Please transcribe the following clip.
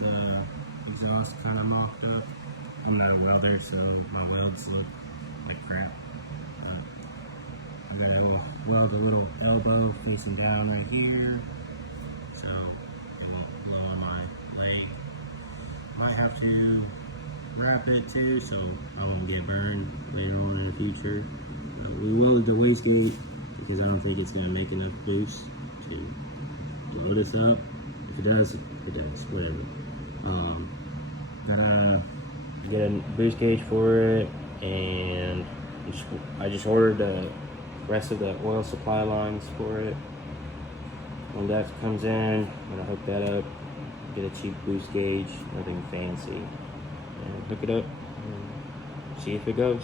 got the exhaust kind of mocked up. I'm not a welder, so my welds look like crap. I'm gonna weld a little elbow facing down right here, so it won't blow on my leg. Might have to wrap it too, so I won't get burned later on in the future. We welded the wastegate because I don't think it's gonna make enough boost to blow this up. If it does, it does, whatever. Gotta get a boost gauge for it, and I just ordered the rest of the oil supply lines for it. When that comes in, I'm gonna hook that up, get a cheap boost gauge, nothing fancy, and hook it up and see if it goes.